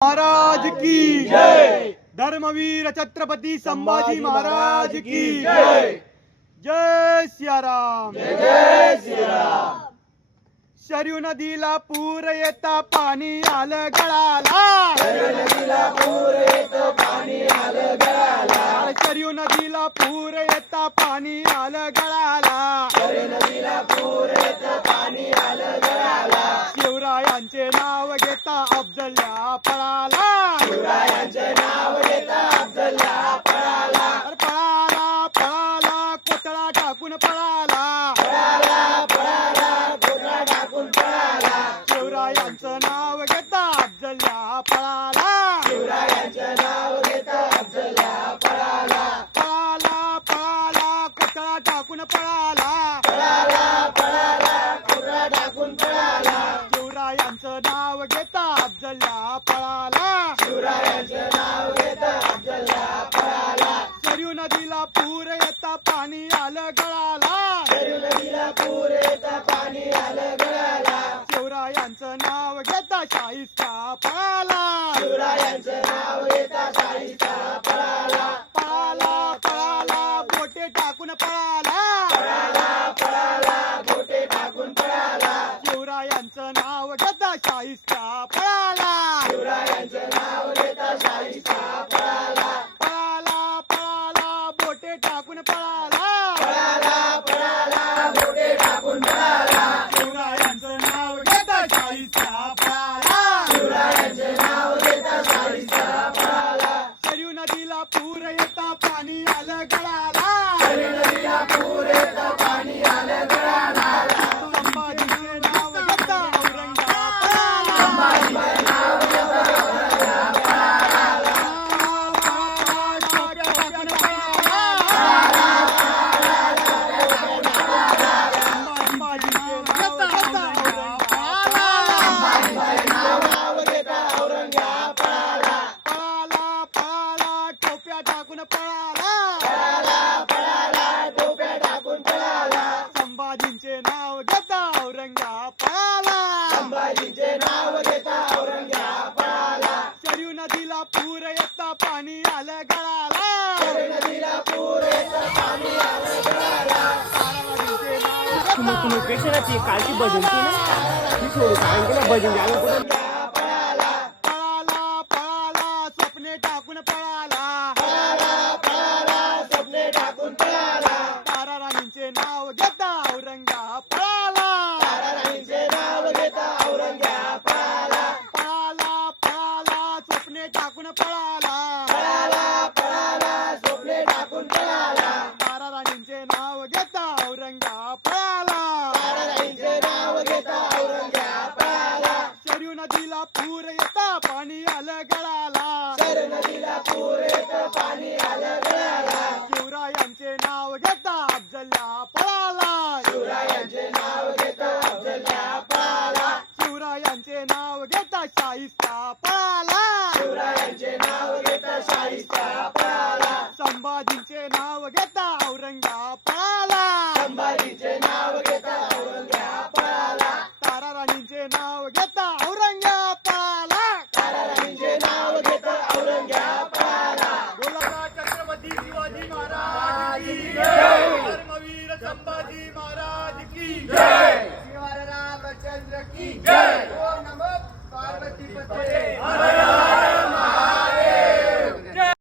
महाराज की जय। धर्मवीर छत्रपति संभाजी महाराज की जय। जय सिया राम। जय श्रीराम। शरयू नदीला पूर येता पाणी आलं गळाला। नदीला पूर येतो पाणी आलं गळाला। शरयू नदीला पूर येता पाणी आलं गळाला। नदीला पूर येतो पाणी आलं गळाला। शिवरायांचे नाव घेता अफजल्या पळाला। शिवरायांचे नाव घेता अफजलला पळाला। पळाला पळाला कोतळा टाकून पळाला। पळाला पळाला कोटला टाकून पळाला। शिवरायांचं नाव घेता अफजल्या पळाला। शिवरायांचे नाव घेता अफजलला पळाला। पळाला पळाला कोतळा टाकून पळाला। पळाला पळाला कोटला टाकून पळाला। शिवरायांचं नाव घेता अफजल्या पळाला। शिवरायांचे नाव घेता अफजलला पळाला। शरयू नदीला पूर येता पाणी आलं गळाला। नदीला पूर येता पाणी आलं गळाला। शिवरायांचं नाव घेता शाहिस्ता पळाला। शिवरायांचे नाव घेता शाहिस्ता पळाला। पळाला पळाला बोटे टाकून पळाला। पळाला पळाला बोटे टाकून पळाला। शिवरायांचं नाव घेता शाहिस्ता पळाला। शिवरायांचे नाव घेता शाहिस्ता पळाला। पळाला पळाला बोटे टाकून पळाला। पळाला पळाला बोटे टाकून पळाला। शिवरायांचं नाव घेता शाहिस्ता पळाला। शिवरायांचे नाव घेता शाहिस्ता पळाला। शरयू नदीला पूर येता पाणी आलं गळाला। नदीला पूर येता पाणी आलं गळाला। संभाजीचे नाव घेता औरंगाबाद पळाला। नाव घेता औरंगाबाद पळाला। पळाला पळाला टोप्या टाकून पळाला। पळाला पळाला टोप्या टाकून पळाला। संभाजींचे नाव घेता औरंगाबाद पळाला। संभाजीचे नाव घेता औरंगाबाद पळाला। शरयू नदीला पूर येता पाणी आलं गळाला। नदीला पूर येता पाणी आलं गळाला। ताराबाईंचे नाव तुम्ही पेशंटची कालची भजन ती ना ती सोडू सांगितलं भजन द्यायला कुठं पळाला पळाला पळाला स्वप्ने टाकून पळाला। पळाला पळाला स्वप्ने टाकून पळाला। ताराराणींचे नाव घेता औरंगाबाद पळाला। ताराराणीचे नाव घेता औरंगाबाद पळाला। पळाला पळाला स्वप्ने टाकून पळाला। पळाला पळाला स्वप्ने टाकून पळाला। ताराराणींचे नाव घेता औरंगाबाद पळाला। ताराराणीचे नाव घेता औरंगाबाद पळाला। शरयू नदीला पूर येता पाणी आलं गळाला। नदीला पूर येतं पाणी आलं गळाला। शिवरायांचे नाव घेता अफजल्या पळाला। शिवरायांचे नाव घेता अफजलला पळाला। शिवरायांचे नाव घेता शाहिस्ता पळाला। शिवरायांचे नाव घेता शाहिस्ता पळाला। संभाजींचे नाव घेता औरंगाबाद